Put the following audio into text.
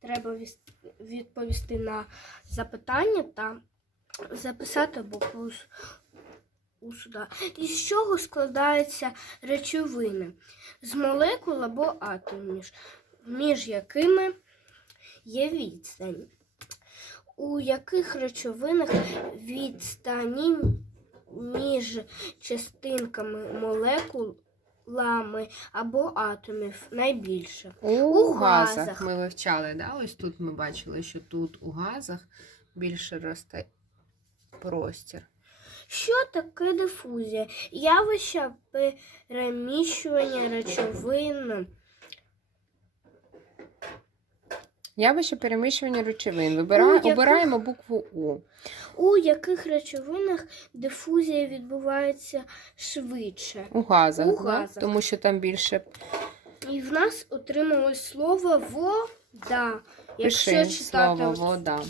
треба відповісти на запитання та записати букву у сюди. Із чого складаються речовини? З молекул або атомів, між, якими є відстань. У яких речовинах відстані між частинками молекулами або атомів найбільше? У, У газах. газах. ми вивчали, да? ось тут ми бачили, що тут у газах більше росте простір. Що таке дифузія? Явище переміщування речовин. Явище переміщування речовин. Вибира... Яких- Обираємо букву У. У яких речовинах дифузія відбувається швидше? У газах, У да? тому що там більше І в нас отрималось слово вода. Якщо пиши читати слово вода.